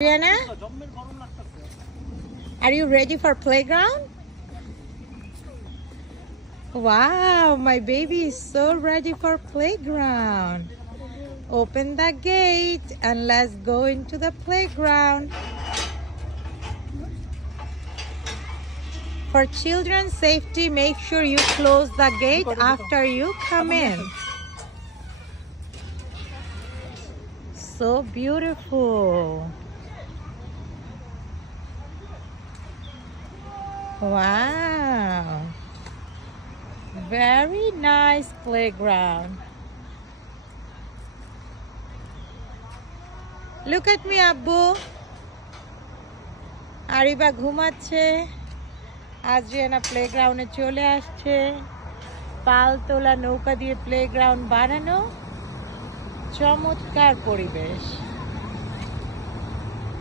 Rihanna, are you ready for playground? Wow, my baby is so ready for playground. Open the gate and let's go into the playground. For children's safety, make sure you close the gate after you come in. So beautiful. Wow. Very nice playground. Look at me, Abbu. Ariba ঘুমাচ্ছে। আদ্রিয়ানা প্লেগ্রাউন্ডে চলে আসছে। পালতোলা নৌকা দিয়ে playground বানানো। চমৎকার পরিবেশ।